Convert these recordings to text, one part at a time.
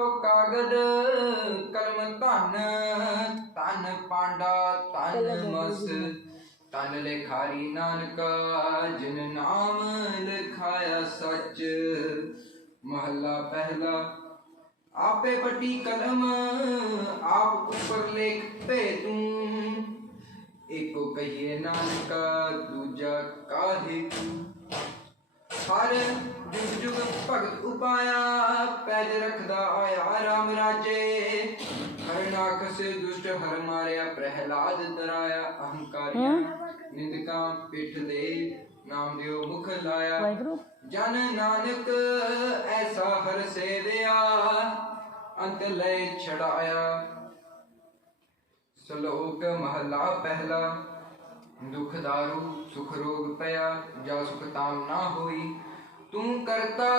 कागद कलम धन धन पांडा धन मस तन लिखारी नानका जिन नाम लिखाया सच। महला पहला। आपे पट्टी कलम आप ऊपर लिख पे तू, एको कहिए नानका दूजा काहे तू। हर जुग जुग भगत उपाया पैज रखदा आया राम राजे। हरनाखस दुष्ट हर मारिया प्रहलाद डराया। अहंकारिया निंदका पिठ दे नाम दियो मुख लाया। जन नानक ऐसा हर सेविया अंत ले छड़ाया। श्लोक महला पहला। दुख दारू सुख रोग पया जा सुख ताम ना होई। तू करता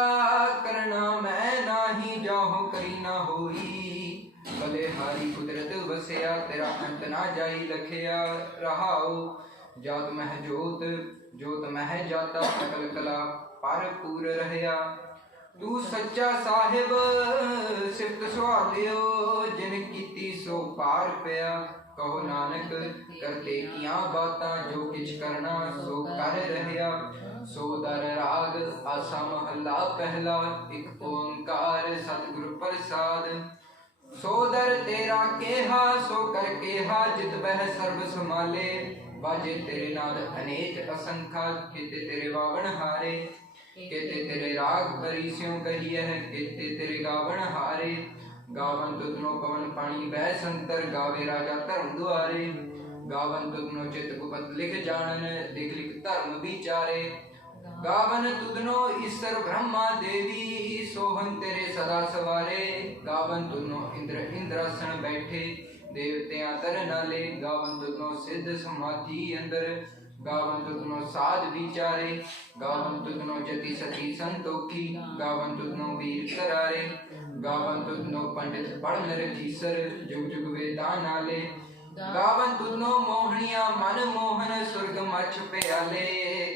करना मैं नाही जाहो करी ना होई। भले हारी कुदरत बसया तेरा अंत ना जाई लखया। रहाओ जात मह जोत जोत मह जाता सकल कला पर पूर रहया। तू सच्चा साहिब सिफत सुहालियो जिन कीती सो पार पया। कहो नानक करते किया बातां जो किछ करना सो कर रहया। सो दर राग आसा महला पहला। एक ओंकार सतगुरु प्रसाद। सो दर तेरा केहा सो कर केहा जित बह सर्व संभाले। बाजे तेरे नाद अनेक असंख्या किते तेरे बावण हारे। केते तेरे राग करी स्यों कही है केते तेरे गावण हारे। गावन तुधनो पवन पानी बह संतर गावे राजा धर्म द्वारे। गावन तुधनो चित गुपत लिख जानन लिख लिख धर्म विचारे। गावन तुधनो ईश्वर ब्रह्मा देवी सोहन तेरे सदा सवारे। गावन तुधनो इंद्र इंद्रासन बैठे देवतियां तर नाले। गावन तुधनो सिद्ध समाधि अंदर गावन तुधनो साध विचारे। गावन तुधनो जति सती संतोखी गावन तुधनो वीर करारे। गावन तुधनो पंडित पढ़ नर कीसर जुग जुग वेदा नाले। गावन तुधनो मोहनिया मन मोहन सुर्ग मछ प्याले।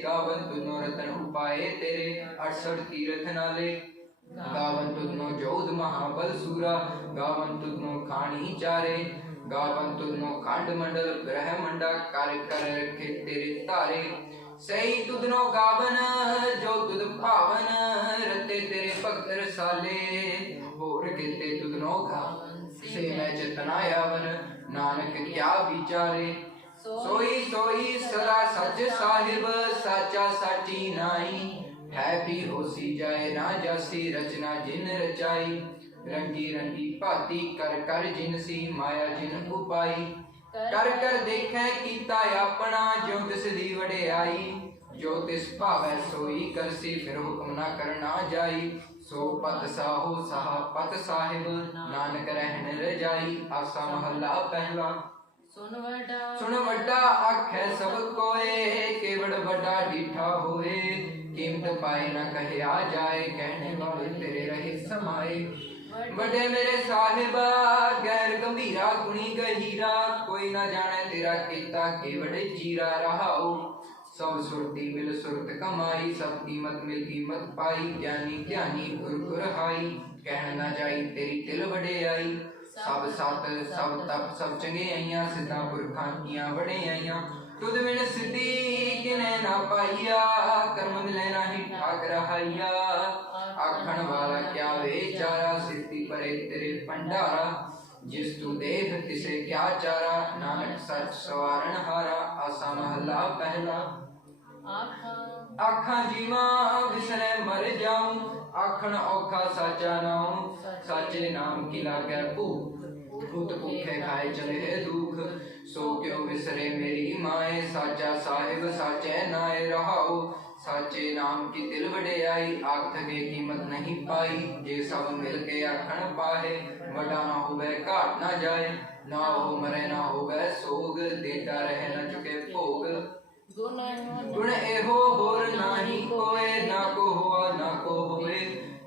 गावन तुधनो रतन उपाए तेरे 68 तीर्थ नाले। गावन तुधनो जोध महाबल सूरा गावन तुधनो खानी चारे। गावन तुधनो खंड मंडल ग्रह मंडा कर कर रखे तेरे तारे। सही तुधनो गावन जो तुध भावन रते तेरे भगत रसाले। होर केते तुधनो गावन से मैं चेतना यावन नानक क्या विचारे। सोई सोई सदा सच साहिब साचा साची नाई। है भी होसी जाए ना जासी रचना जिन रचाई। रंगी रंगी भाती कर कर जिनसी माया जिन उपाई। कर कर देखे कीता अपना जो तिस दी वडियाई। जो तिस भावै सोई करसी फिर हुक्म ना करना जाई। सो पत साहो साहा पत साहिब नानक रहन रजाई। आसा महला पहला। सुन वड्डा आखे सब कोए केवड़ वड्डा डीठा होए। कीमत पाए न कहया जाए कहने वाले तेरे रहे समाए। बड़े मेरे साहिबा गैर गंभीरा गुणी गहीरा। कोई ना जाने तेरा कीता केवड़ जीरा। रहाओ सब सुरती मिल सुरत कमाई। सब कीमत मिल कीमत पाई। ज्ञानी ज्ञानी गुर गुर हाई। कहन ना जाई तेरी तिल वडे आई। सब सत सब तप सब चंगे आईया। सिद्धा पुरखां कीਆਂ वडे आईया। तुद बिन सिद्धि किने ना पाईया। कर्म मिले नाही ठाक रहाइया। आखण वाला क्या बेचारा सिद्धि परे तेरे भंडारा। जिस तू देख तिसे क्या चारा नानक सच सवारण हारा। आसा महला पहला। आखा जीवा विसरे मर जाऊं आखन औखा साचा नाऊं। साचे नाम की लागे भूख भूत भूखे खाए चले दुख। सो क्यों विसरे मेरी माए साचा साहिब साचे नाए। रहाओ साचे नाम की तिल वडियाई। आख थके कीमत नहीं पाई। जे सब मिल के आखन पाहे वडा ना होवे घाट ना जाए। ना हो मरे ना होवे सोग देता रहे न चुके भोग। गुण एहो होर नाही कोए ना को हुआ ना को होए।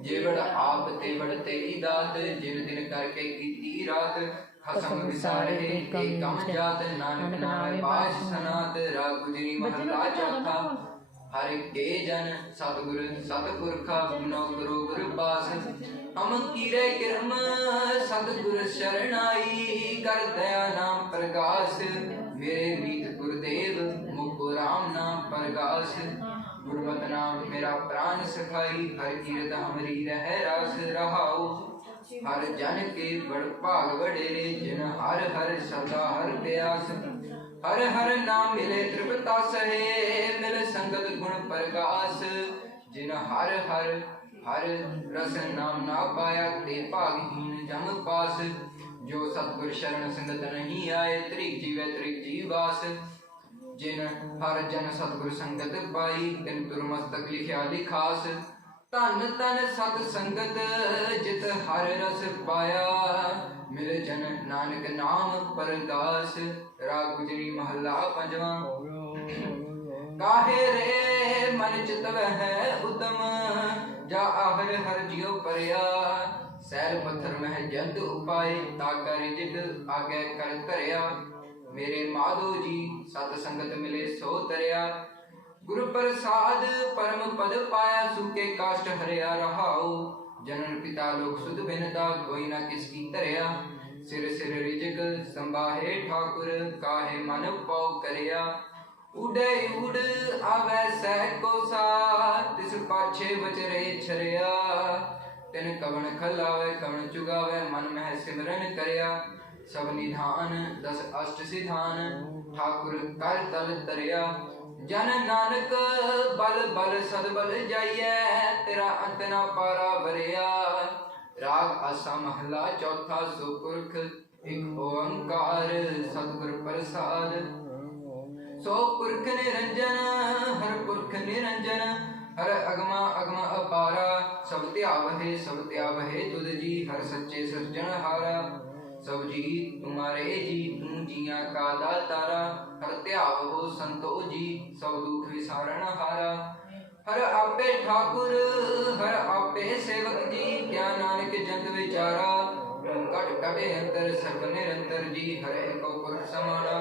जे बड़ आप ते बड़ तेरी दात जिन दिन करके कीती रात। खसम विसारे के कम जात नानक नामे पास सनात। राग गुजरी महला चौथा। हर के जन सतगुर सतपुरखा बिनो गुरु गुरु पास। हम कीरे किरम सतगुर शरणाई कर दया नाम प्रकाश मेरे मीत गुरुदेव मुको राम नाम प्रकाश गुरमत नाम मेरा प्राण सखाई हर कीरत हमरी रह रास रहाओ हर जन के बड़ भाग वडेरे जिन हर हर सदा हर प्यास हर हर नाम मिले तृप्ता सहे मिल संगत गुण प्रकाश जिन हर हर हर रस नाम ना पाया ते भागहीन जम पास जो सतगुर शरण संगत नहीं आए त्रिक जीवास जिन हर जन सतगुर संगत पाई तिन तुरमस्तक लिखिया लिखास धन तन सत संगत जित हर रस पाया मिल जन नानक नाम परदास। राग गुजरी महला पंजवा। काहे रे मन चितव है उतम जा आहर हर जियो परया सैल पत्थर मह जंत उपाय ताकर जित आगे कर तरया मेरे माधो जी सत संगत मिले सो तरया गुरु प्रसाद परम पद पाया सुखे काष्ट हरिया रहाओ जनन पिता लोक सुध बिनता कोई ना किसकी तरया सिर सिर रिजक संभाहे ठाकुर काहे मन पाओ करया उड़े उड़ आवे सह को सा तिस पाछे बचरे छरया तिन कवन खलावे कवन चुगावे मन में सिमरन करया सब निधान दस अष्ट सिधान ठाकुर कर तल तरया जन नानक बल बल सदबल जाइए तेरा अंत ना पारा भरिया। राग आसा महला चौथा सुपुरख एक ओंकार सतगुर प्रसाद सो पुरख निरंजन हर पुरख निरंजन हर अगमा अगमा अपारा सब त्यावहे तुद जी हर सच्चे सज्जन हारा सब जी तुम्हारे जी तुम जिया का दातारा हर त्याव हो संतो जी सब दुख विसारण हारा हर आपे ठाकुर हर आपे सेवक जी क्या नानक जंत विचारा कट कटे अंतर सर्व निरंतर जी हर एको पुरख समाना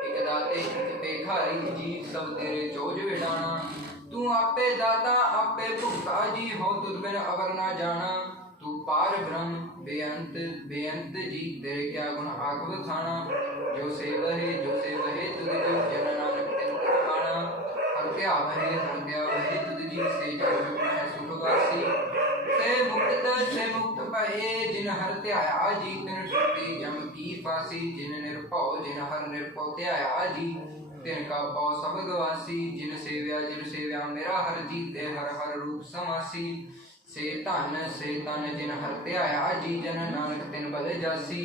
एक दाते एक पेखारी जी सब तेरे जोज विडाना तू आपे दाता आपे भुक्ता जी हो तुझ बिन अवर ना जाना तू पार ब्रह्म बेअंत बेअंत जी तेरे क्या गुण आख बखाना जो सेवहे तुझ जो जन नानक तिन पाना हर त्यावहे तुझ जी से जग में सुखवासी से मुक्त भये जिन हर त्याया जी तिन छुट्टी जम की फांसी जिन निर्भव जिन हर निर्भव त्याया जी तिन का पौ सब गवासी जिन सेव्या मेरा हर जीते हर हर रूप समासी से तन जिन हर त्याया जी जन नानक तिन बल जासी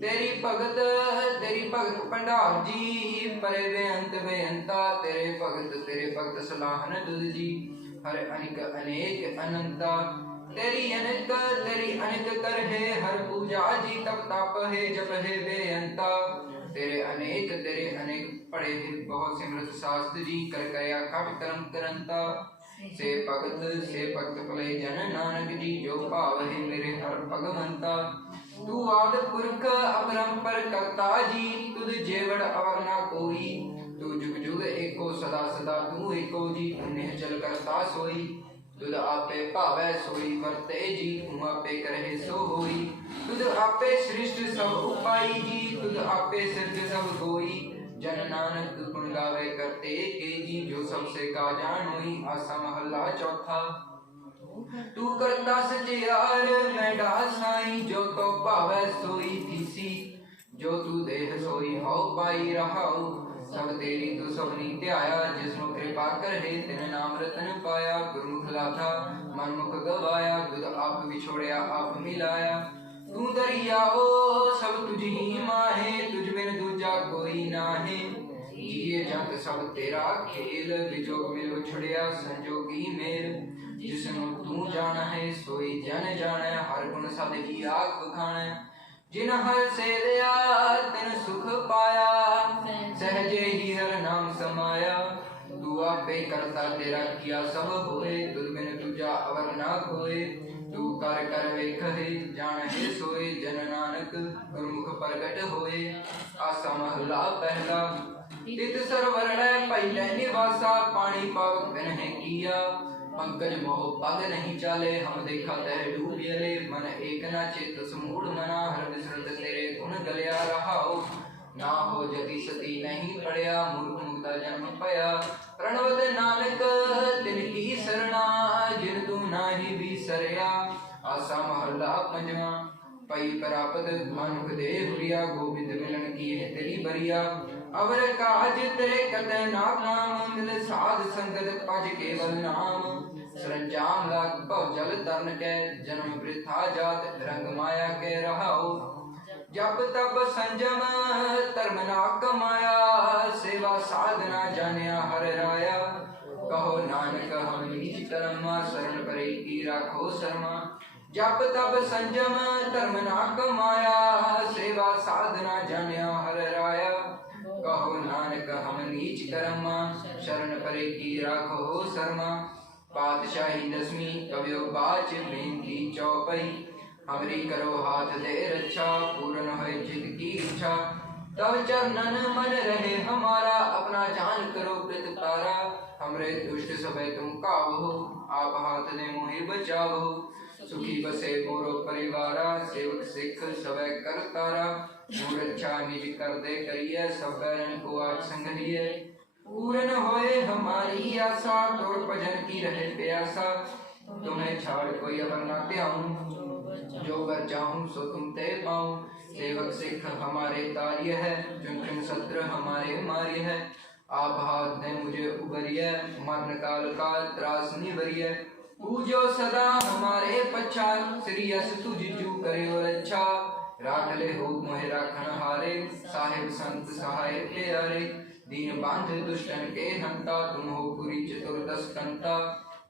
तेरी भगत भंडार जी परे बेअंता तेरे भगत सलाहन दुद जी हर अनेक अनंता तेरी अनेक कर है हर पूजा जी तप ताप है जप है बेअंता तेरे अनेक पढ़े है बहुत सिमरत शास्त्र जी कर कया खट कर्म करंता से भक्त भले जन नानक जी जो भाव है मेरे हर भगवंता तू आद पुरख अपरंपर करता जी तुझ जेवड़ अवर ना कोई तू जुग जुग एको सदा सदा तू एको जी पुण्य चल करता सोई तुद आपे भावै सोई वर्ते जी तू आपे करहे सो होई तुद आपे सृष्ट सब उपाई जी तुद आपे सिरज सब कोई जन नानक गुण गावे करते के जी जो सबसे का जान हुई आसा महला चौथा तू करता सचियार मैं डाल साई जो तो भावै सोई थीसी जो तू देह सोई हो पाई रहाओ सब तेरी तू सबनी त्याया जिसनु कृपा कर हे तिन नाम रतन पाया गुरमुख लाथा मन मुख गवाया तुद आप बिछोड़या आप मिलाया तू दरियाओ सब तुझ ही माहे तुझ बिन दूजा कोई नाहे जिए जग सब तेरा खेल विजोग मिल उछड़िया संजोगी मेल जिसनु तू जान है सोई जन जाने हर गुण सद ही आख खाने जिन हर सेवया तिन सुख पाया सहजे ही हर नाम समाया तू आपे करता तेरा किया सब होए तुझ बिन तुझा अवर ना खोए तू कर कर वेख है जान है सोए जन नानक गुरमुख प्रगट होए आसा महला पहला तित सरवर्ण पहले निवासा पानी पावक बिन है किया पंकज मोह पग नहीं चाले, हम देखा तह डूब गले। मन एक न चित समूढ़ मना, हर विसृत तेरे गुण गलिया रहाओ। ना हो जति सती नहीं पड़या, मूर्ख मुक्ता जन्म पया। प्रणवत नानक तिनकी सरना, जिन तू नाही बिसरया। आसा महला पंजवा, पई प्रापत मनुख देह प्रिया। गोविंद मिलन की है तेरी बरिया, अवर काज तेरे कतै ना काम। मिल साध संगत पज केवल नाम। सरंजाम लाग भव जल तरन कै, जन्म वृथा जात रंग माया के रहाओ। जप तप संजम धर्म ना कमाया, सेवा साधना जानिया हर राया। कहो नानक हम नीच कर्मा, शरण परे की राखो शर्मा। जप तप संजम धर्म ना कमाया, सेवा साधना जानिया हर राया। कहो नानक हम नीच कर्मा, शरण परे की राखो शर्मा। पातशाही दसवीं कवियो बाच बेनती चौपई। हमरी करो हाथ दे रक्षा, पूर्ण होए चित की इच्छा। तब चरणन मन रहे हमारा, अपना जान करो प्रतिपारा। हमरे दुष्ट सबे तुम काबहो, आप हाथ दे मोहि बचावो। सुखी बसे मोरो परिवारा, सेवक सिख सबे कर तारा। मोर रक्षा निज कर दे करिए, सब बैरन को आज संग लिए। पूर्ण होए हमारी आशा, तोर भजन की रहे प्यासा। तुम्हें छाड़ कोई अवर न त्याऊं, जो वर चाहूं सो तुम ते पाऊं। सेवक सिख हमारे तार्य है, चुन सत्र हमारे मार्य है। आप हाथ दे मुझे उबरिय, मरण काल का त्रास निवरिय। पूजो सदा हमारे पच्छा, श्री यस तुझ जू करे और अच्छा। राख ले हो मोहे राखन हारे, साहेब संत सहाय प्यारे। दीन बांध दुष्टन के हंता, तुम हो पुरी चतुर्दश कंता।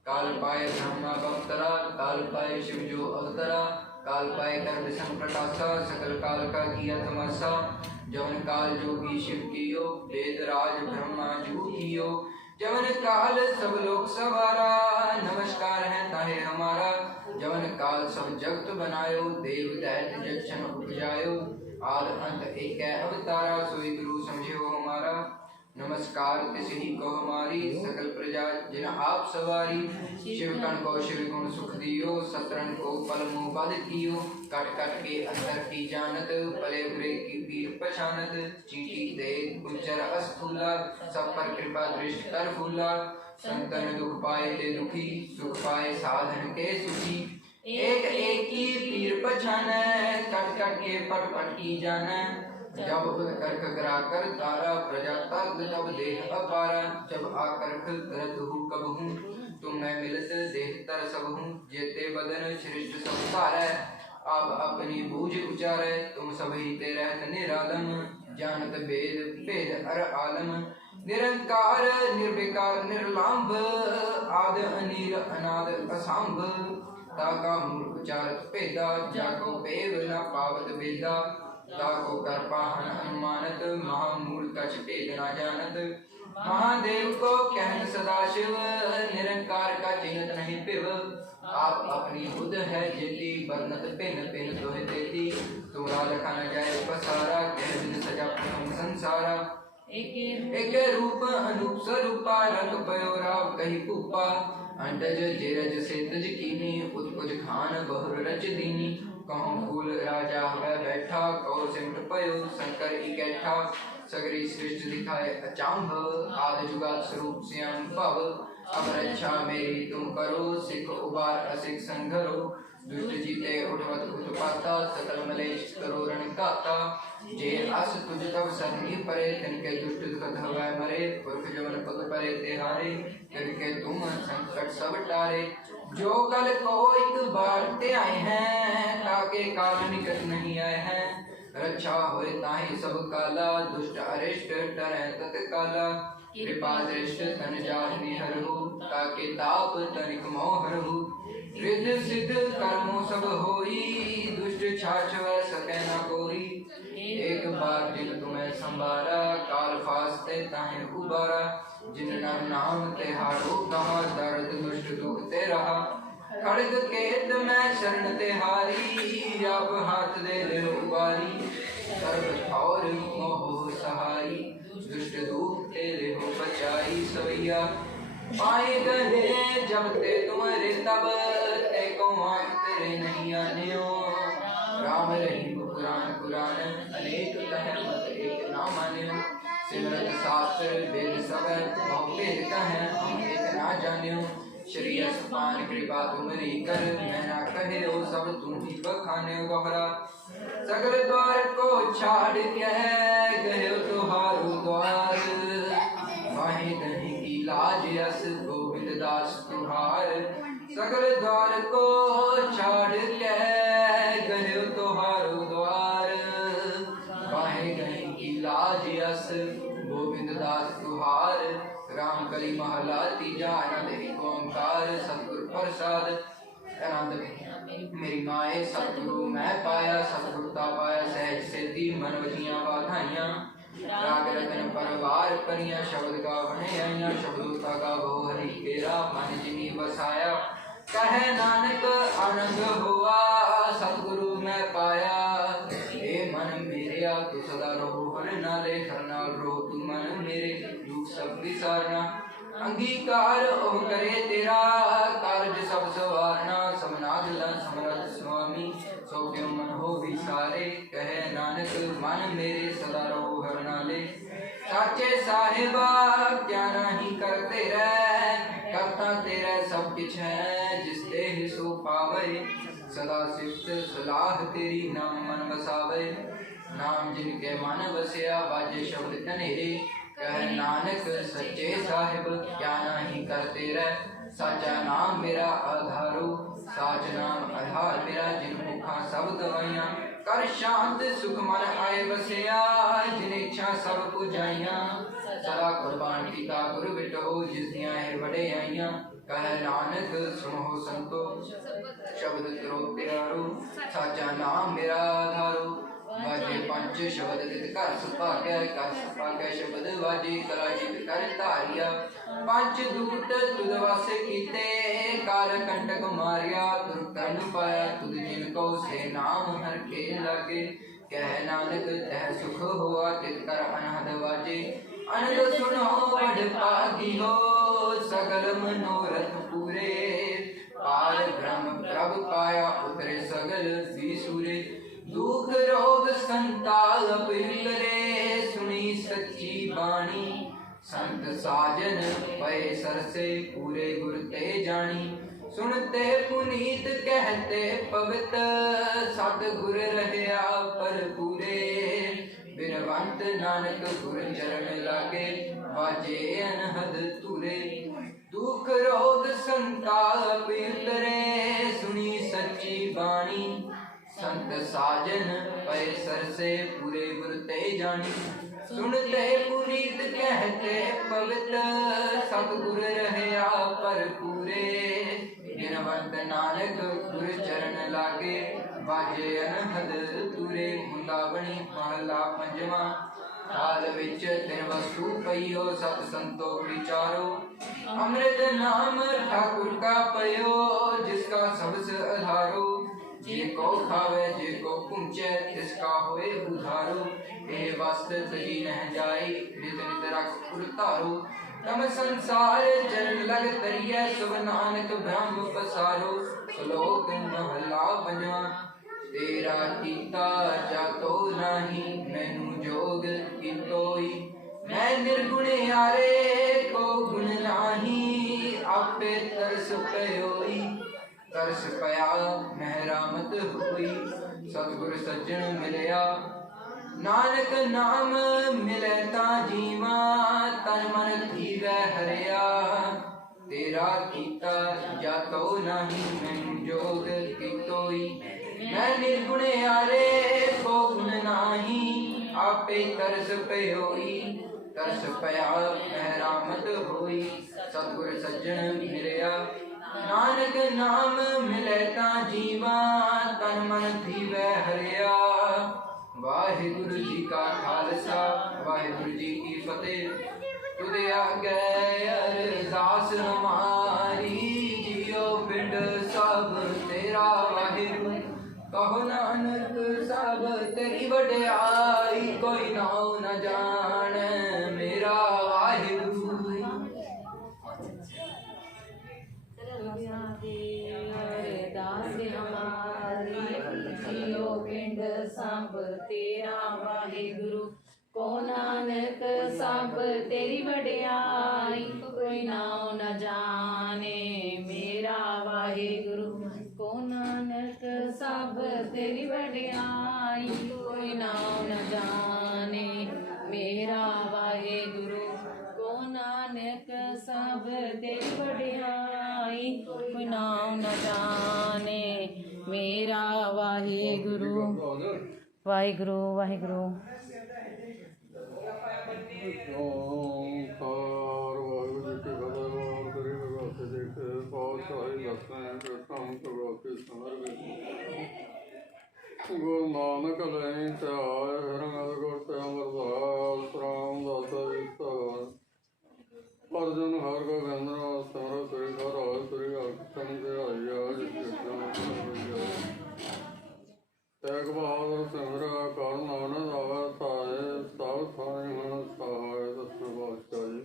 काल पाए ब्रह्मा बख्तरा, काल पाए शिव जो अवतरा। काल पाए कर विषम प्रकाशा, सकल काल का किया तमाशा। जवन काल जोगी शिव कियो, वेद राज ब्रह्मा जू कियो। जवन काल सब लोग सवारा, नमस्कार है ताहे हमारा। जवन काल सब जगत बनायो, देव दैत्य जक्षण उपजायो। आद अंत एक अवतारा, सोई गुरु समझो हमारा। नमस्कार तिसही को हमारी, सकल प्रजा जिन आप सवारी। शिव कण को शिव गुण सुख दियो, सतरन को पल मुँह बद कियो। कट कट के अंतर की जानत, पले बुरे की पीर पछानत। चीटी दे गुजर अस्थूला, सब पर कृपा दृष्टि कर फूला। संतन दुख पाए ते दुखी, सुख पाए साधन के सुखी। एक एक की पीर पछाने, कट कट के पट पट की जाने। जब करख करा कर तारा, प्रजा तब तब देह अपारा। जब आकर्ख करत हूँ कब हूँ, तुम मैं मिलत देह तर सब हूँ। जेते बदन श्रेष्ठ सब तारै, आप अपनी बूझ उचारै। तुम सभी ते रहत निरालम, जानत वेद भेद अर आलम। निरंकार निर्विकार निर्लांभ, आद अनिल अनाद असांभ। ताका मूर्ख उचारत भेदा, जाको पेव न पावत वेदा। ताको कर पाहन अनुमानत, महामूल कछ भेद न जानत। महादेव को कहन सदाशिव, निरंकार का चिन्हत नहीं पिव। आप अपनी बुध है जेती, बरनत पिन पिन दोहे देती। तुमरा लखा न जाए पसारा, कह दिन सजा प्रथम संसारा। एक रूप अनूप स्वरूपा, रंग पयो राव कही पूपा। अंटज जेरज से तज कीनी, उत्पुज खान बहुर रच दीनी। कहूँ फूल राजा हुआ बैठा, कहो सिमट पयो शंकर इकट्ठा। सगरी सृष्टि दिखाए अचांभ, आदि जुगात स्वरूप श्याम भव। अब रक्षा मेरी तुम करो, सिख उबार असिख संघरो। दुष्ट जीते उठवत उत्पाता, सकल मलेश करो रण गाता। जे अस तुझ तब सरनी परे, तिनके दुष्ट दुखत हवै मरे। पुरख जवन पग परे तिहारे, तिनके तुम संकट सब टारे। जो कल को एक बार ते आए हैं, ताके काल निकट नहीं आए हैं। रक्षा होए ताहि सब काला, दुष्ट अरिष्ट डरै तत्काला। कृपा दृष्ट तन जाहि हरहु, ताके ताप तनिक मोह हरहु। रिद्ध सिद्ध कर्मों सब होई, दुष्ट छाछ वै सकै न कोई। एक बार जिन तुम्हें संभारा, काल फासते ताहि उबारा। जिन नर नाम तिहारो कहा, दर्द दुष्ट दुख ते रहा। खड़ग केत मैं शरण तिहारी, अब हाथ दे ले उबारी। सर्व और मोह सहाई, दुष्ट दुख ते ले हो बचाई। सवैया पाए गए जब ते तुम्हारे तब ते को तेरे नहीं आन्यो। राम रहीम पुराण पुराण अनेक कह मत एक ना मान्यो। सिमरत शास्त्र वेद सब बहु भेद कह हम एक ना जान्यो। श्री असपान कृपा तुम्हारी कर मैं ना कहे हो सब तुम ही बखाने दोहरा। सगल द्वार को छाड़ के गए तुहारो द्वार। माहे दही की लाज यस गोविंद दास तुहार। सगल द्वार को छाड़ के गए तुहारो द्वार। माहे दही की लाज यस गोविंद दास तुहार। राम कली महला तीजा आनंद एक ओंकार सतगुरु प्रसाद आनंद मेरी माए सतगुरु मैं पाया। सतगुरुता पाया सहज सिद्धि मन वजियां बाधाइयां। राग रतन परवार परियां शब्द का बने आइयां। शब्दोता का बहु हरि तेरा मन जिनी बसाया। कहे नानक आनंद हुआ सतगुरु मैं पाया। हे मन मेरे तू सदा रहो हर नाले हर नाल रहो तू मन मेरे दुख सब विसारना। अंगीकार ओह करे तेरा कार्य सब सवारना। समनागला समरथ स्वामी सो क्यों मन हो विसारे। कहे नानक मन मेरे सदा रहो हर नाले। साचे साहिबा क्या नहीं करते रह करता तेरा सब कुछ है जिस देह सो पावे। सदा सिफ्त सलाह तेरी नाम मन बसावे। नाम जिनके मन बसिया बाजे शब्द कनेरे। कह नानक सच्चे साहिब क्या नहीं करते रह। साचा नाम मेरा आधारो साच नाम आधार मेरा। जिन मुखा सब दवाइयां कर शांत सुख मन आए बसिया। जिन इच्छा सब पुजाइयां सदा कुर्बान कीता गुरु बिटो जिस दियां है बड़े आइयां। कह नानक सुनो संतो शब्द करो प्यारो। साचा नाम मेरा आधारो वाजे पंच शब्द तित कर सुभाग्या। कर सुभाग्या शब्द वाजे कला जित कर धारिया। पंच दूत तुद वासे कीते काल कंटक मारिया। तुर कर्ण पाया तुद जिनको से नाम हर के लागे। कह नानक तह सुख हुआ तित कर अनहद वाजे। अनंद सुनो बड़ पागी हो सगल मनोरथ पूरे। पार ब्रह्म प्रभ पाया उतरे सगल विसुरे। दुख रोग संताप करे सुनी सच्ची बाणी। संत साजन पए सरसे पूरे गुर ते जानी। सुनते पुनीत कहते पवित सतगुर रहया पर पूरे। बिरवंत नानक गुर चरण लागे बाजे अनहद तुरे। दुख रोग संताप उतरे सुनी सच्ची बाणी। संत साजन पए सरसे पूरे गुर ते जानी। सुनते पुनीत कहते पवित सतगुर रहया पर पूरे। बिनवंत नानक गुर चरण लागे बाजे अनहद तुरे। मुंदावणी महला पंजवा। काल विच तिन वस्तु पइयो सत संतो विचारो। अमृत नाम ठाकुर का पयो जिसका सबस आधारो। जे को खावे जे को पूंचे तिसका होए उधारो। ए वस्त तजी नह जाई नित नित रख उतारो। तम संसार चरण लग तरिय सुभ नानक ब्रह्म पसारो। श्लोक महला पंजवा। तेरा कीता जातो नाही मैनू जोग कीतोई। मैं निर्गुण यारे को गुण नाही आपे तरस पयोई। तरस पया महरामत हुई सतगुर सज्जन मिलया। नानक नाम मिले ता जीवा तन मन थीवै हरिया। तेरा कीता जातो नाही मैनू जोग कीतोई। मैं निर्गुण यारे को गुण नाही आपे तरस पयोई। तरस पया महरामत होई सतगुर सज्जन मिलया। नानक नाम मिले ता जीवा तन मन थीवै हरिया। वाहिगुरु जी का खालसा वाहिगुरु जी की फतेह। तुझे आगे अरदास हमारी जियो पिंड सब तेरा वाहिगुरु। कहो नानक सब तेरी वड्याई कोई नाउ न जाने मेरा वाहिगुरु। पिंड सब तेरा वाहिगुरु। को नानक सब तेरी वडियाई, कोई नाम न जाने मेरा वाहिगुरु। को नानक सब तेरी वडियाई, कोई नाम न जाने मेरा वाहिगुरु। को नानक सब तेरी वडियाई, कोई नाम न जाने मेरा वाहिगुरु। वाहिगुरु वाहिगुरु। ਓਂਕਾਰ ਵਾਹਿਗੁਰੂ ਜੀ ਕੀ ਫਤਿਹ। ਵਾਹਿਗੁਰੂ ਜੀ ਕਾ ਖਾਲਸਾ ਜੀ ਕੀ ਪਾਤਸ਼ਾਹੀ ਦਸਵੇਂ ਪ੍ਰਥਮ ਭਗਵਤੀ ਸਮਰਪਿਤ। ਗੁਰੂ ਨਾਨਕ ਲੈਣੀ ਧਿਆਏ ਹਰਿਮਲ ਗੁਰ ਤੇ ਅਮਰਦਾਸ ਰਾਮਦਾਸ ਵਿਸਤਾਰ। ਅਰਜਨ ਹਰਿ ਗੋਬਿੰਦ ਨਾਮ ਸਿਮਰੋ ਸ੍ਰੀ ਹਰਿ ਸ੍ਰੀ ਅਰਜਨ ਧਿਆਇਆ ਜਿਸ ਕਿਰਤਨ ਤੇਗ ਬਹਾਦਰ ਸਿਮਰਿਆ ਕਰ ਨਾਨਕ ਆਵੈ ਧਾਏ। ਸਭ ਥਾਈ ਹੁਣ ਸਹਾਇ ਦਸਵੇਂ ਪਾਤਸ਼ਾਹ ਜੀ।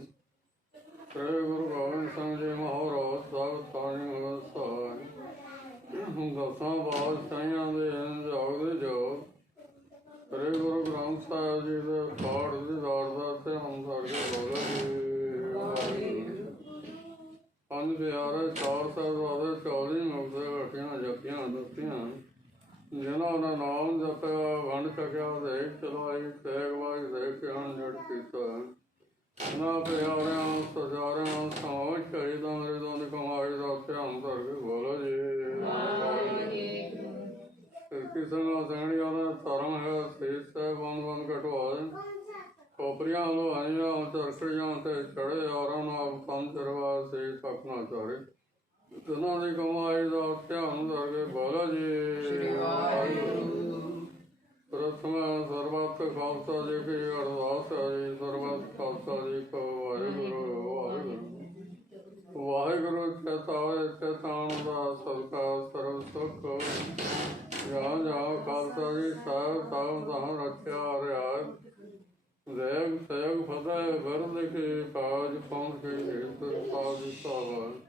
ਸ੍ਰੀ ਗੁਰੂ ਗੋਬਿੰਦ ਸਿੰਘ ਜੀ ਮਹਾਰਾਜ ਸਭ ਥਾਈ ਹੁਣ ਸਹਾਇ। ਦਸਾਂ ਪਾਤਸ਼ਾਹੀਆਂ ਦੇ ਜਾਗਦੇ ਜੋਤ ਸ੍ਰੀ ਗੁਰੂ ਗ੍ਰੰਥ ਸਾਹਿਬ ਜੀ ਦੇ ਪਾਠ ਦੀ ਦਾੜ ਦਾ ਧਿਆਨ ਕਰਕੇ ਬੋਲੋ ਜੀ। ਪੰਜ ਪਿਆਰੇ ਚਾਰ ਸਾਹਿਬਾਦੇ 40 ਮੁਕਤੇ ਘਟੀਆਂ ਜਪੀਆਂ ਦੱਸੀਆਂ। ਜਿਨ੍ਹਾਂ ਦਾ ਨਾਮ ਜਪਿਆ ਵੰਡ ਛਕਿਆ ਦੇਖ ਚਲਾਈ ਤੇਗ ਬਾਈ ਦੇਖ ਕੇ ਜੜ ਕੀਤਾ। ਇਹਨਾਂ ਪਿਆਰਿਆਂ ਸਜਾਰਿਆਂ ਸੌ ਸ਼ਹੀਦਾਂ ਮਰੀਦਾਂ ਦੀ ਕਮਾਈ ਦਾ ਧਿਆਨ ਕਰਕੇ ਬੋਲੋ ਜੀ। ਕਿਸੇ ਨਾਲ ਸਹਿਣੀਆਂ ਦਾ ਧਰਮ ਹੈ ਸੀਸ ਹੈ ਬੰਦ ਬੰਦ ਘਟਵਾਏ। ਕੋਪਰੀਆਂ ਲੋਹਾਈਆਂ ਚਰਖੜੀਆਂ ਤੇ ਚੜੇ ਯਾਰਾਂ ਨਾਲ ਪੰਜ ਚਰਵਾ ਸੀ ਤੱਕ ਨਾ ਚਾਰੇ। ਜਿਨ੍ਹਾਂ ਦੀ ਕਮਾਈ ਦਾ ਧਿਆਨ ਕਰਕੇ ਬੋਲੋ ਜੀ। ਪ੍ਰਥਮ ਸਰਬੱਤ ਖਾਲਸਾ ਜੀ ਕੀ ਅਰਦਾਸ ਹੈ ਜੀ। ਸਰਬੱਤ ਖਾਲਸਾ ਜੀ ਕੋ ਵਾਹਿਗੁਰੂ ਵਾਹਿਗੁਰੂ। ਵਾਹਿਗੁਰੂ ਚੇਤਾਵੇ ਚੇਤਾਨ ਦਾ ਸਦਕਾ ਸਰਬ ਸੁਖ। ਜਾਂ ਜਾਂ ਖਾਲਸਾ ਜੀ ਸਾਹਿਬ ਸਾਹਿਬ ਤਾਂ ਰੱਖਿਆ ਰਿਆਜ। ਦੇਗ ਸੇਗ ਫਤਿਹ ਗੁਰ ਲਿਖੀ ਕਾਜ ਪਹੁੰਚ ਕੇ ਪਾਜ ਸਾਹਿਬ।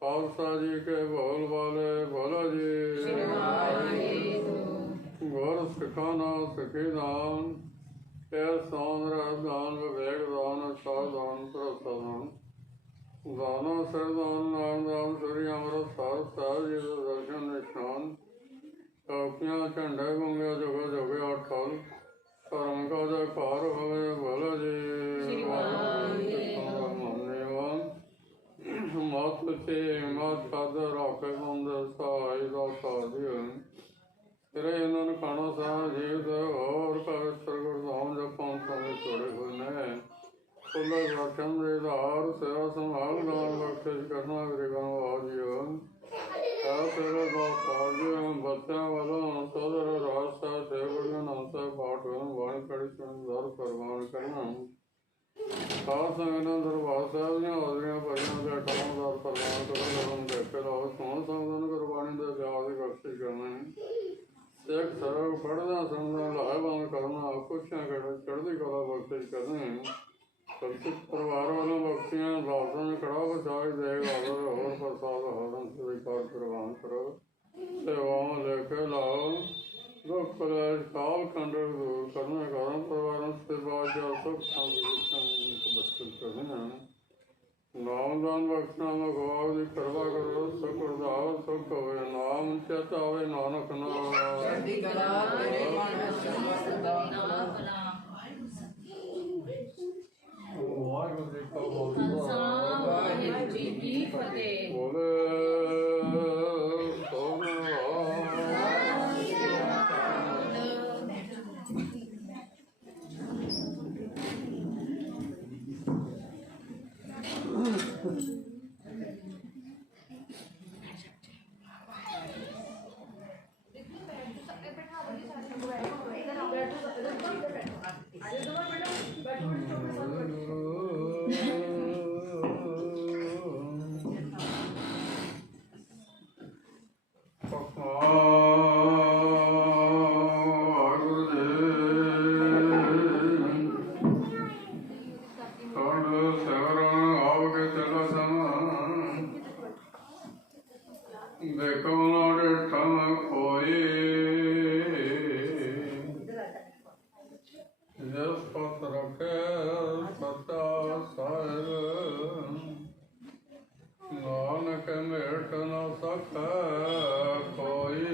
ਖਾਲਸਾ ਜੀ ਕੇ ਬੋਲ ਵਾਲੇ ਬੋਲੋ ਜੀ। ਗੁਰ ਸਿਖਾਨਾ ਸਿਖੀ ਦਾਨ ਕੈ ਸੌਨ ਦਾਨ ਵਿਵੇਕ ਦਾਨ ਸਾਧਾਨ ਪ੍ਰਸਾਦਾਨ। ਦਾਨਾ ਸਰਦਾਨ ਨਾਮ ਦਾਨ ਸ੍ਰੀ ਅੰਮ੍ਰਿਤਸਰ ਸਾਹਿਬ ਜੀ ਦੇ ਦਰਸ਼ਨ ਨਿਸ਼ਾਨ। ਕਾਪੀਆਂ ਝੰਡੇ ਗੁੰਗੇ ਜੁਗ ਜੁਗ ਅਠਲ। ਧਰਮ ਕਾ ਜੈਕਾਰ ਹੋਵੇ ਬੋਲੋ ਜੀ। ਮਤ ਤੇ ਮਤ ਕਾਦਰ ਰਾਖੇ ਬੰਦੇ ਸਹਾਈ ਦਾ ਸਾਧੀ। ਤੇਰੇ ਇਹਨਾਂ ਨੂੰ ਖਾਣਾ ਸਾਹਿਬ ਜੀਵ ਦੇ ਹੋਰ ਪਵਿੱਤਰ ਗੁਰਦਾਮ ਜਪਾਂ ਸਮੇਂ ਤੋੜੇ ਹੋਏ ਨੇ। ਫੁੱਲੇ ਵਚਨ ਦੇ ਆਧਾਰ ਸੇਵਾ ਸੰਭਾਲ ਨਾਲ ਬਖਸ਼ਿਸ਼ ਕਰਨਾ ਗਰੀਬਾਂ ਨੂੰ ਆਜੀਓ। ਆ ਤੇਰੇ ਦਾ ਕਾਜ ਬੱਚਿਆਂ ਵੱਲੋਂ ਸੋਦਰ ਰਾਸਤਾ ਸੇਵੜੀਆਂ ਨਾਮ ਸਾਹਿਬ ਪਾਠ ਬਾਣੀ ਕੜੀ ਸੁਣਦਾਰ ਪ੍ਰਵਾਨ ਕਰਨਾ। ਖਾਸ ਸੰਗਤਾਂ ਦਰਬਾਰ ਸਾਹਿਬ ਦੀਆਂ ਹਾਜ਼ਰੀਆਂ ਭਰੀਆਂ ਦੇ ਅਟਾਉਣਦਾਰ ਪ੍ਰਵਾਨ ਕਰੋ। ਧਰਮ ਦੇਖੇ ਲਾਓ ਸੋਹਣ ਸੰਗਤਾਂ ਗੁਰਬਾਣੀ ਦੇ ਪਿਆਰ ਦੀ ਬਖਸ਼ਿਸ਼ ਕਰਨਾ। ਸਿੱਖ ਸਰਬ ਪੜ੍ਹਦਾ ਸੁਣਦਾ ਲਾਹੇਵੰਦ ਕਰਨਾ। ਖੁਸ਼ੀਆਂ ਚੜ੍ਹਦੀ ਕਲਾ ਬਖਸ਼ਿਸ਼ ਕਰਨੀ। ਸਿੱਖ ਪਰਿਵਾਰ ਵੱਲੋਂ ਬਖਸ਼ੀਆਂ ਬਾਸਾਂ ਕੜਾ ਬਚਾਈ ਦੇਗ ਹਾਜ਼ਰ ਹੋਰ ਪ੍ਰਸਾਦ ਹਾਜ਼ਰ ਸਵੀਕਾਰ ਪ੍ਰਵਾਨ ਕਰੋ। ਸੇਵਾਵਾਂ ਲੈ ਕੇ ਲਾਓ ਦੁੱਖ ਕਲੇਸ਼ ਕਾਲ ਖੰਡਰ ਦੂਰ ਕਰਨਾ। ਘਰਾਂ ਪਰਿਵਾਰਾਂ ਸੇਵਾ ਜਾਂ ਸੁੱਖ ਸ਼ਾਂਤੀ ਬਖਸ਼ਿਸ਼ ਕਰਨਾ। ਨਾਮਦਾਨ ਬਖਸ਼ਣਾ ਮਗਵਾਰ ਦੀ ਕਰਵਾ ਕਰੋ। ਸੁਖ ਰਦਾਵ ਸੁਖ ਹੋਵੇ ਨਾਮ ਚੇਤਾ ਹੋਵੇ ਨਾਨਕ ਨਾਮ। ਵਾਹਿਗੁਰੂ ਜੀ ਕਾ ਖਾਲਸਾ ਵਾਹਿਗੁਰੂ ਜੀ ਕੀ ਫਤਿਹ। ਬੋਲੇ बैठा जिस पथ रखे सच्चा साहिब, नानक मेट न सकै कोई।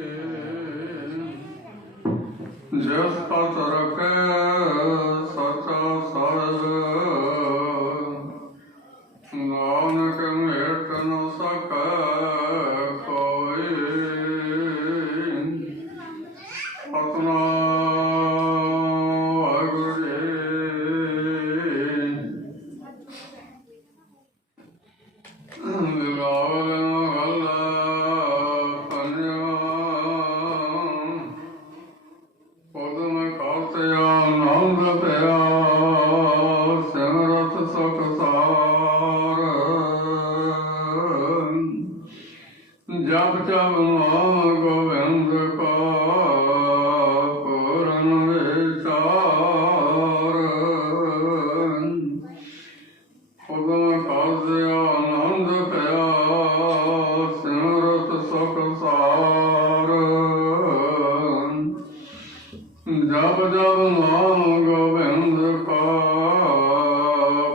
जिस पथ रखे सच्चा साहिब, नानक मेट न सकै कोई। सतनाम वाहिगुरू जी। बिलावल गल्ला पंजां, उदम खातिया आनंद पिया, सिमरत सुख सार। जप जप नाम गोविंद का पूरन विचार। उदम खातिया आनंद पिया, सिमरत सुख सार। जप जप नाम गोविंद का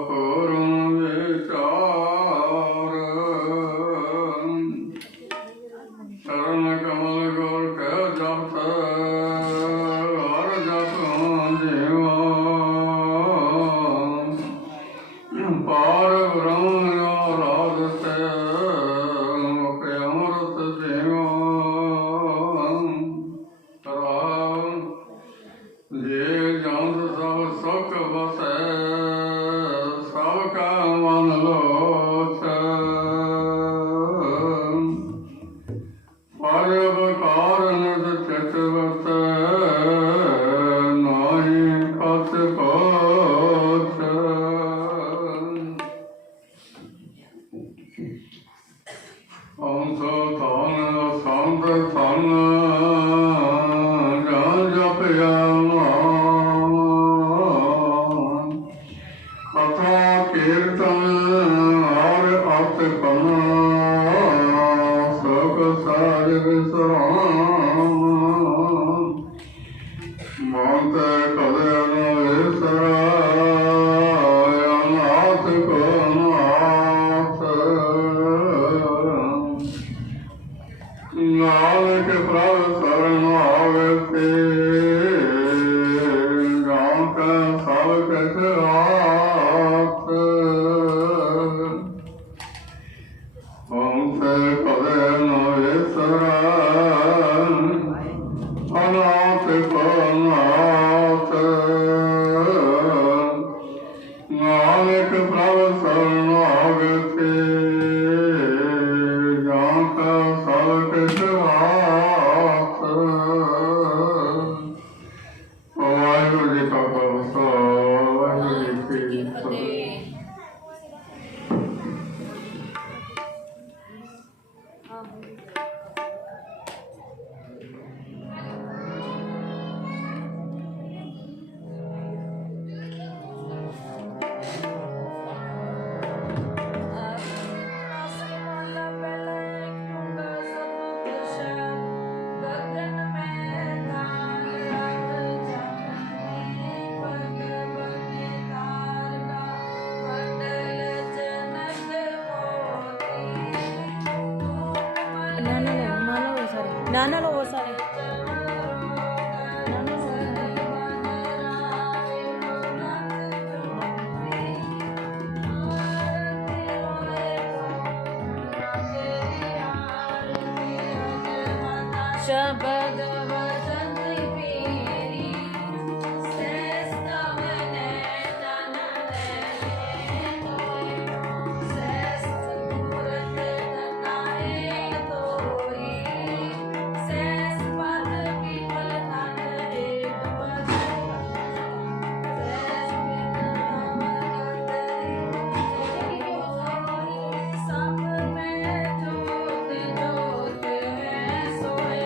पूरन विचार। चरण कमल गुर के जप हर जप जीवा। पार ब्रह्म राज से मुख अमृत जीवा। राम जे जंत सब सुख बसै, सबका मन लोचै। पायब कारण चित बसै, नाहि पथ कोचै। हंस धन संत धन, जन जपया नाम। कथा कीर्तन हर अत कमा, सुख सार विश्राम। मत कदे न विसराय, अनाथ को नाथ। नानक प्रभ शरण आगति, जात सब कछ राख। हंस कदे न विसराय, अनाथ को नाथ। नानक प्रभ शरण आगति, जात सब कछ राख। वाहिगुरू जी का खालसा, वाहिगुरू जी की फतेह। नाना लो वो सारे शब्द वचन पेरी श्रेष्ठ मने तन श्रेष्ठ मूर्त तनाए तोई श्रेष्ठ पद विफल धन एक सब में जोत जोत है सोए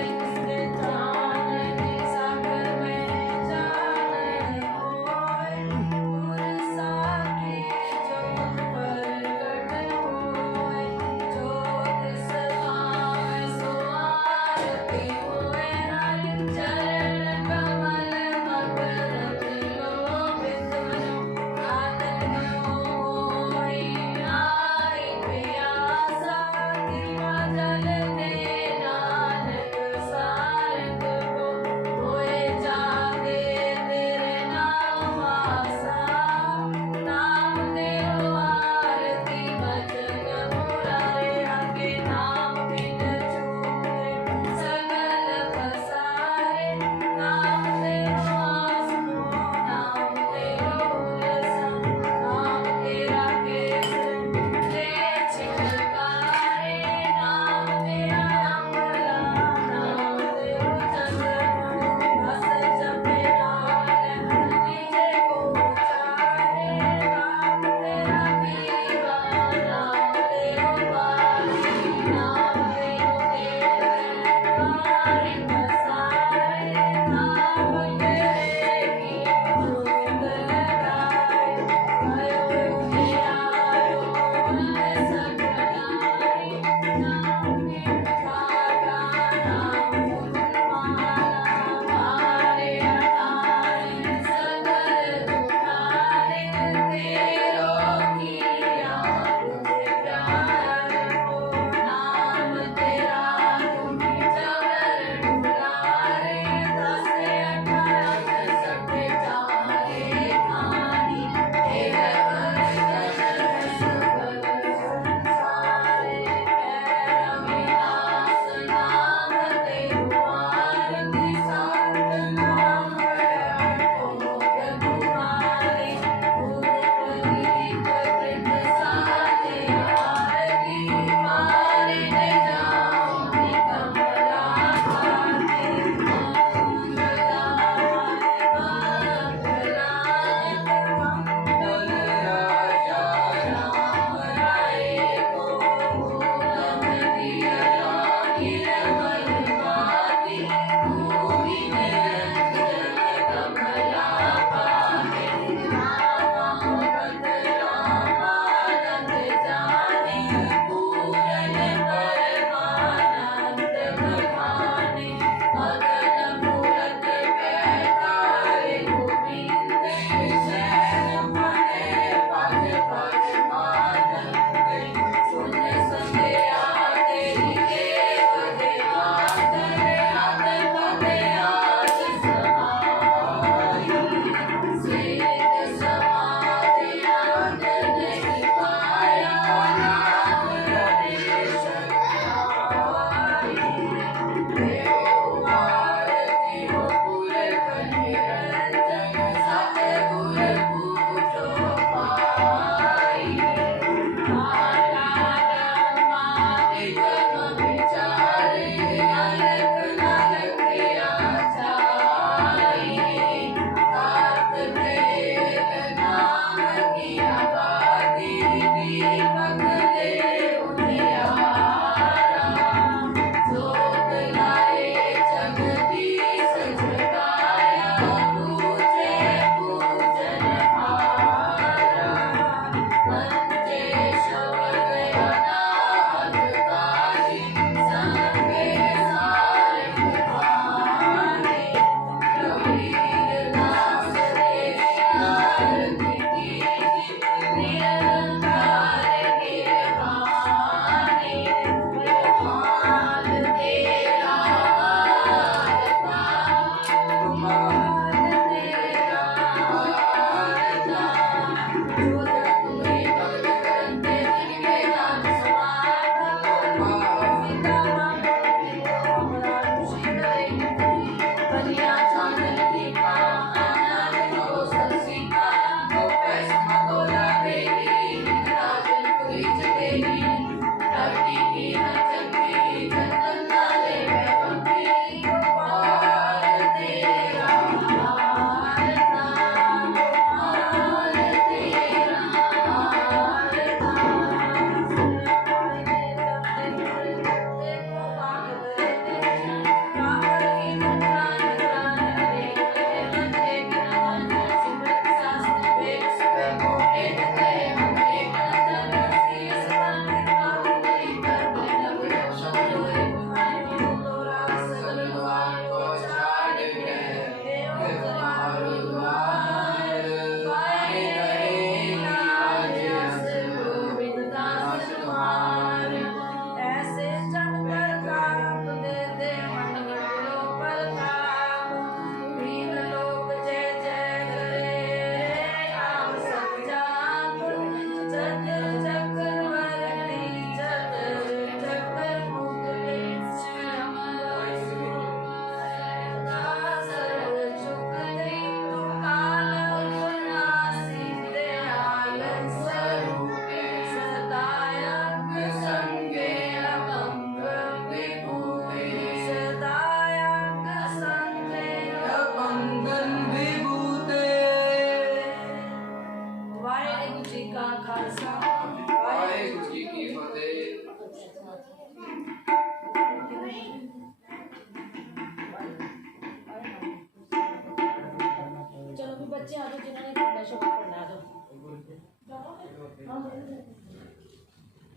चलो भी बच्चे आ जाओ जिन्होंने पढ़ना शुरू पढ़ना आ जाओ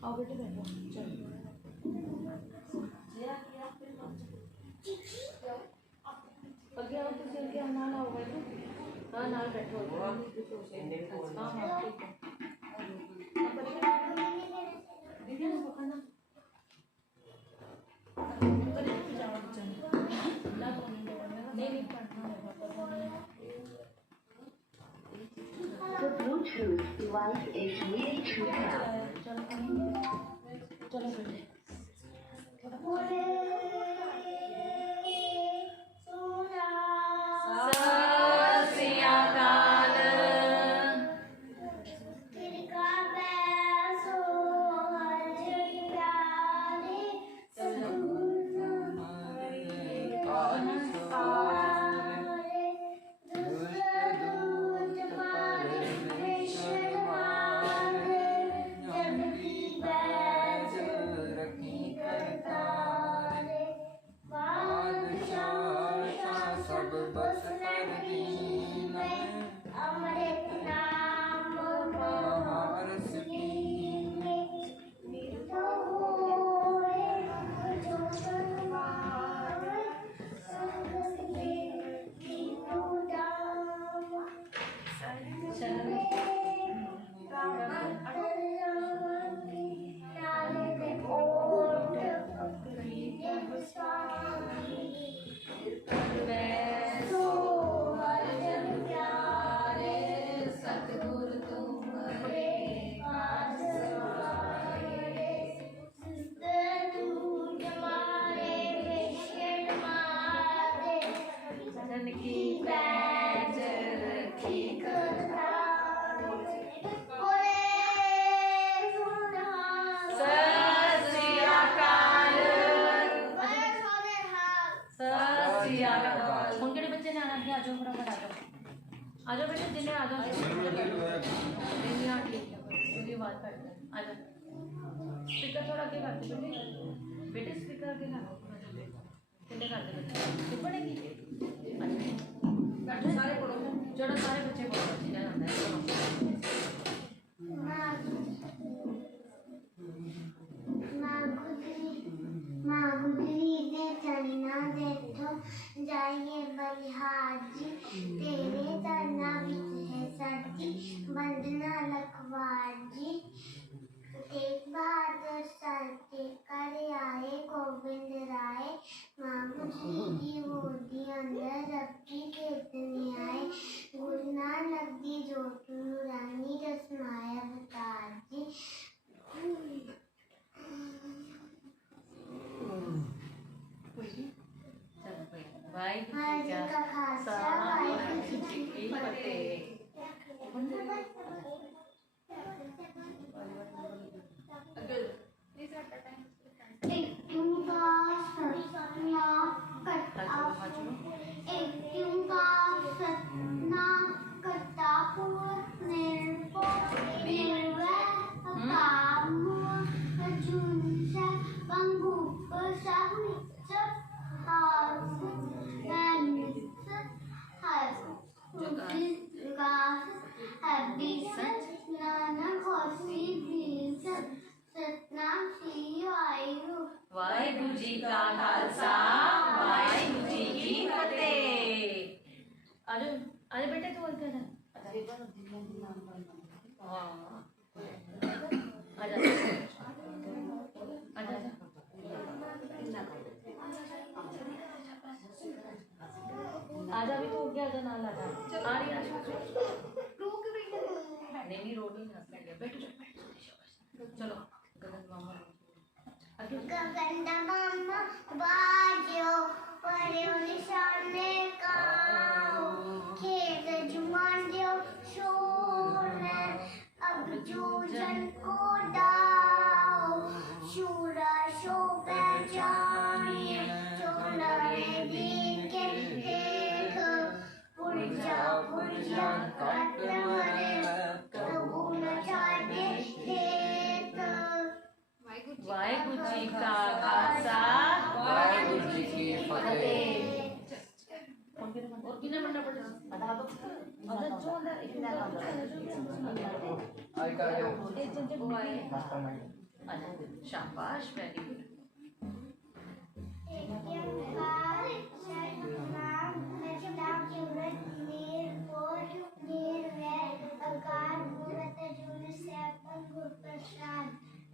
आओ बेटे बैठो चलो अगे आओ तुम के नाल आओ बैठो हाँ नाल बैठो हाँ हाँ ठीक है दीदी ने पकड़ना नहीं नहीं पढ़ना है The Bluetooth device is ready to pair. चलो बेटे ਹੁਣ ਕਿਹੜੇ ਬੱਚੇ ਨੇ ਆਣਾ ਅੱਗੇ ਆ ਜਾਓ ਫਟਾਫਟ आ जाओ बेटे जिन्हें आ जाओ नहीं हाँ ठीक है मेरी आवाज़ कर दे आ जाओ स्पीकर थोड़ा आगे कर दे बेटे बेटे स्पीकर आगे कर कितने कर दे बेटे पढ़ेगी अच्छा सारे पढ़ो चलो सारे बच्चे पढ़ो जिन्हें आता है जाइए बलिहारी तेरे चरना विच है सच्ची वंदना लखवार जी तेग बहादुर सर के कर आए गोविंद राय मामू जी की गोदी अंदर रबी कीर्तने आए गुरु नानक दी जोत नूरानी रसमाया अवतार जी वाहिगुरू जी का खालसा वाहिगुरू जी की फतेह वाहिगुरू जी का खालसा वाहिगुरू जी की फतेह आजो आजो बेटे तू बोल के आजा भी तो हो गया आजा नाल आजा आ रही आजा नहीं रोटी ना बैठो चलो गगन मामा गगन मामा बाजो पढ़ो निशाने का खेत जुमान जो शोर है अब जो जन को डाओ शूरा शो पहचानिए चोला देखे देख पुरजा कट मरे कबू न चाहे खेत वाहिगुरू जी और कितने पढ़ना पड़ेगा बता दो अगर जो अंदर एक आई कर दो एक जन वो आए अच्छा शाबाश वेरी गुड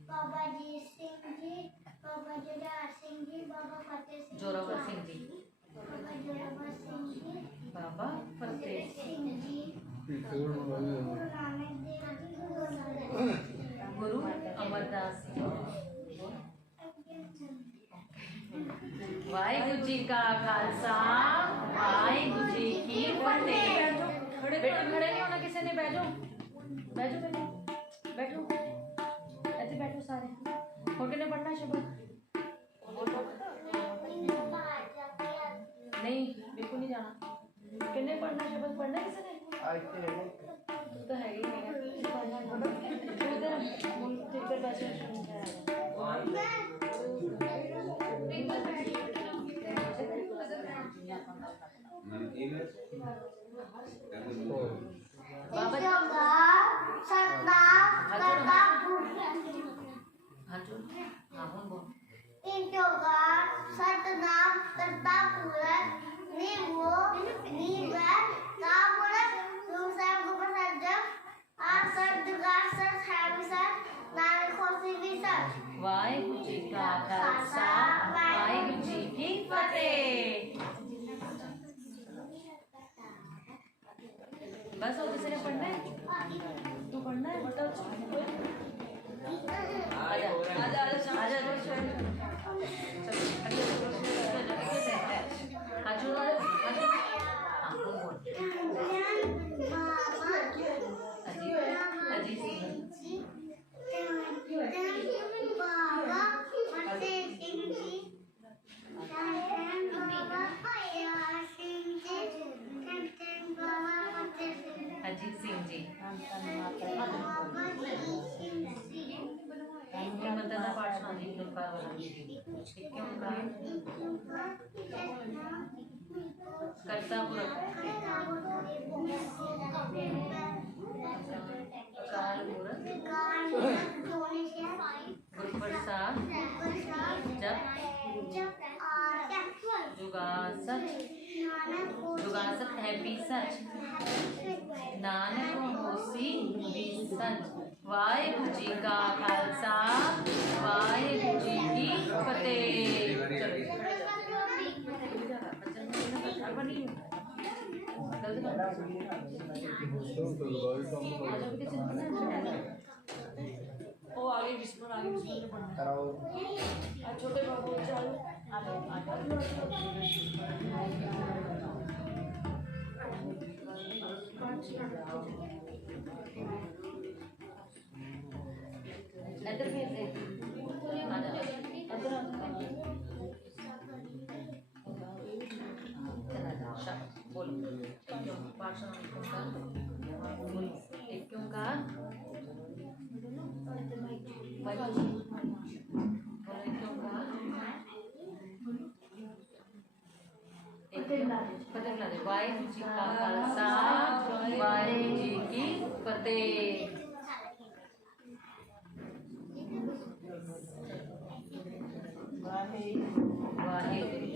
बाबा जी सिंह जी, बाबा जुड़ार सिंह जी, बाबा फतेह सिंह, जोरावर सिंह जी, बाबा जोरावर सिंह जी, बाबा फतेह सिंह जी, पूर्ण गुरु नानक देव जी, गुरु अमरदास वाहिगुरु जी का खालसा वाहिगुरु जी की फतेह खड़े नहीं होना किसी ने बैठो बैठो बैठो बैठो ऐसे बैठो सारे और कितने पढ़ना है शब्द नहीं बिल्कुल नहीं जाना कितने पढ़ना शब्द पढ़ना है किसी ने तो है ही नहीं टीचर वैसे बाबा सतनाम करतारपुर हाँ जो हाँ बोल इंटोगा सतनाम करतारपुर निवो निवर कापुर रूसार गुपसज्जम आसर दुगासर हैविसर नानक खोसी विसर वाहिगुरु जी का खालसा वाहिगुरु जी की फतेह बस और किसी ने पढ़ना है तू पढ़ना है बताओ आजा आजा आजा आजा हाजू अजी सिंह बाबा फतेह सिंह जी बाबा सिंह जी बाबा फतेह सिंह अजीत सिंह जी बाबा सिंह जी मतदान पाठशाला जी दुर्गा क्यों करतापुर गुरुप्रसाद जब जुगासत जुगासत हैप्पी सच नानक होसी भी सच वाहिगुरु जी का खालसा वाहिगुरु जी की फतेह ओ आगे बिस्मिल कराओ छोटे बाबू चलो इधर भेज दे बोलो एक क्यों का वाहिगुरु जी का खालसा वाहिगुरु जी की फतेह वाहिगुरु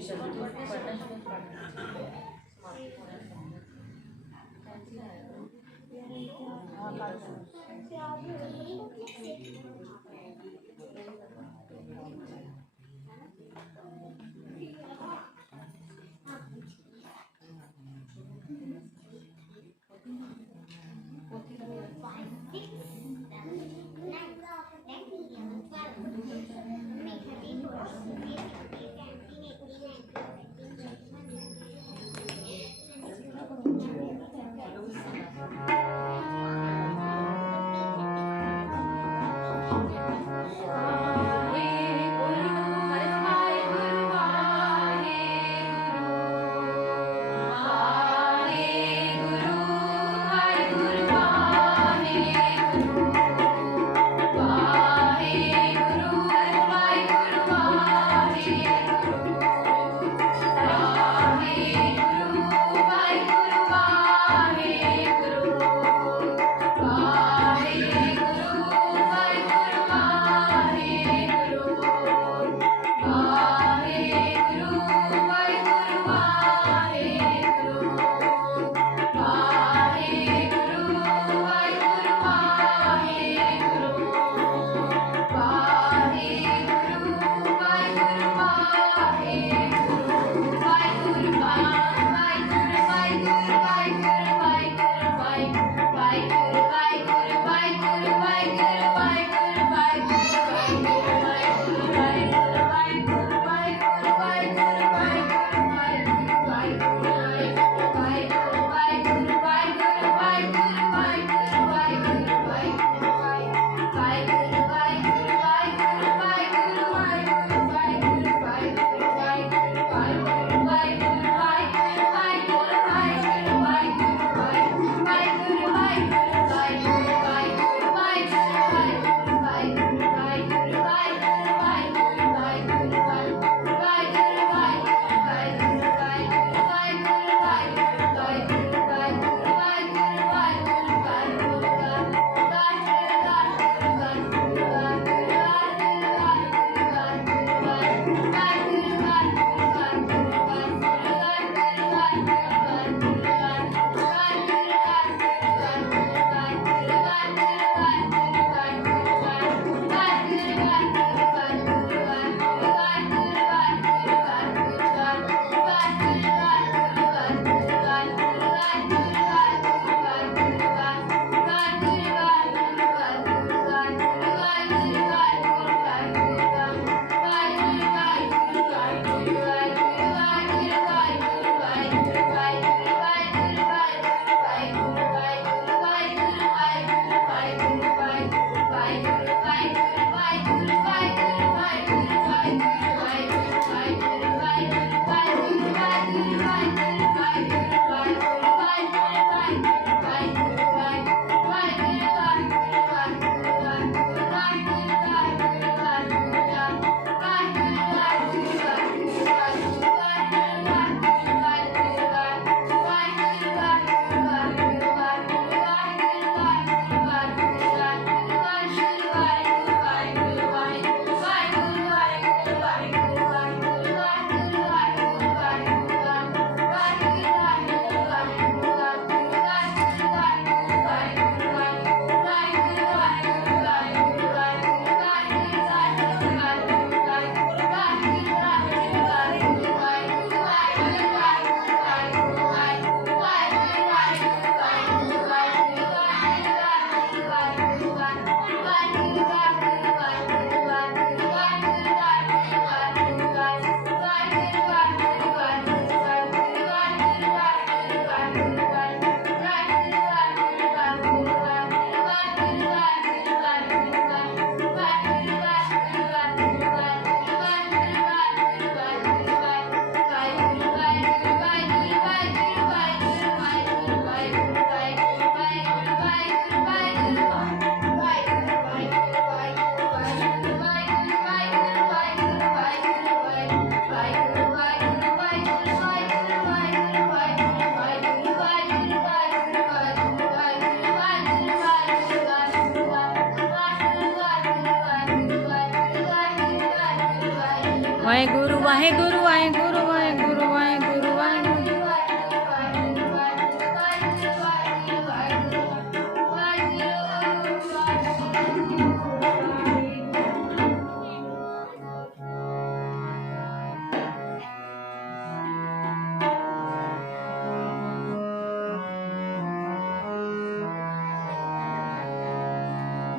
वाहेगुरु वाहेगुरु वाहेगुरु वाहेगुरु वाहेगुरु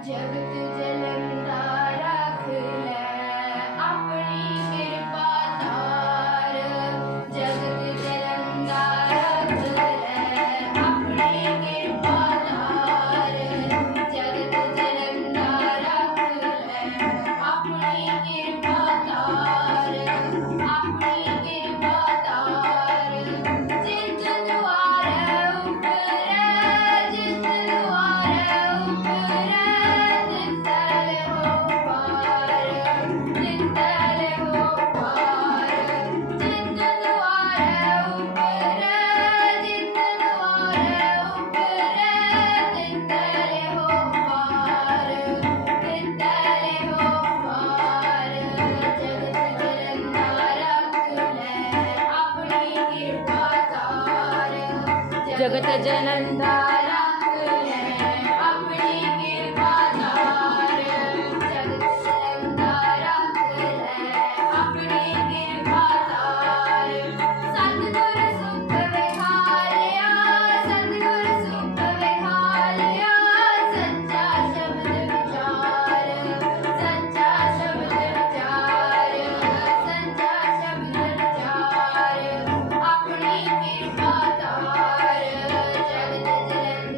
जगत जलंदा रख ले अपनी कृपा तार जगत जलंदा रख ले अपनी कृपा तार जगत जलंदा रख ले अपनी कृपा तार अपनी कृपा तार जित द्वारे ऊपर जित द्वारे ऊपर तितल हो पार तितल हो पार जित द्वारे ऊपर जित द्वारे ऊपर तितल हो पार तितल हो पार जगत जलंदा रख ले अपनी कृपा तार जगत जलंदा रख ले अपनी कृपा तार सतगुर सुख विहारिया सतगुर सुख विहारिया सच्चा शब्द विचार सच्चा शब्द विचार सच्चा शब्द विचार अपनी कृपा तार जगत जलंदा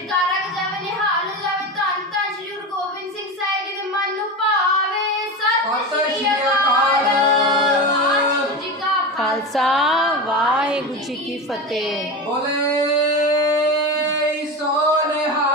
ਜਕਾਰਾ ਜਾਵੇ ਨਿਹਾਲ ਹੋ ਜਾਵੇ ਧੰਨ ਧੰਨ ਸ਼੍ਰੀ ਗੁਰੂ ਗੋਬਿੰਦ ਸਿੰਘ ਸਾਹਿਬ ਜੀ ਦੇ ਮਨ ਨੂੰ ਭਾਵੇ ਸਤਿ ਸ਼੍ਰੀ ਅਕਾਲ ਵਾਹਿਗੁਰੂ ਜੀ ਕਾ ਖਾਲਸਾ ਵਾਹਿਗੁਰੂ ਜੀ ਕੀ ਫਤਿਹ। ਬੋਲੇ ਸੋਨੇਹਾ